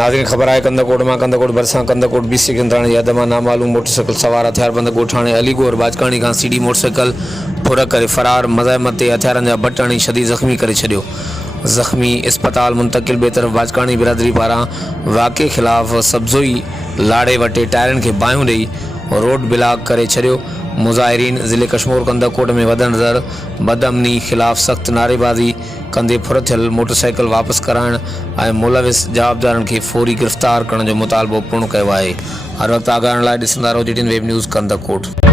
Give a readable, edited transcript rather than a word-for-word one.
नाज़रीन ख़बर है क़ंधकूट में क़ंधकूट भरिसां क़ंधकूट बीसी केंद्राणी जी हद में नामालूम मोटरसाइकिल सवार हथियारबंद ॻोठाणे अलीगोर बाजकाणी खां सीडी मोटरसाइकिल फुर करे फरार मज़ाहमत ते हथियारनि जा बट हणी शदीद ज़ख़्मी करे छॾियो। ज़ख़्मी इस्पताल मुंतकिल। ॿिए तरफ़ बाजकाणी बिरादरी पारां वाक़िए ख़िलाफ़ सब्ज़ोई लाड़े वटे टायरनि खे बाहियूं ॾेई रोड ब्लाक करे छॾियो। मुज़ाहिरीन ज़िले कश्मीर क़ंधकूट में वधंदड़ बदअमनी ख़िलाफ़ सख़्त नारेबाज़ी कंदे फुर थियल मोटरसाइकिल वापस कराइण ऐं मुलविस जवाबदारनि खे फौरी गिरफ़्तार करण जो मुतालबो पूर्ण कयो आहे। हर वक़्तु आगाहण लाइ ॾिसंदा रहो DTN वेब न्यूज़ क़ंधकूट।